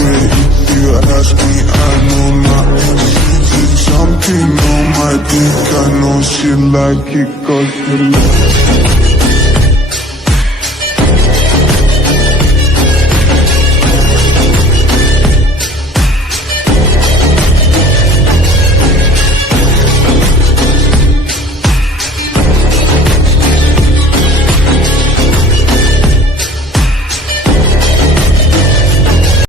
secret. If you ask me, I know not. She's jumping on my dick, I know she like it 'cause you love.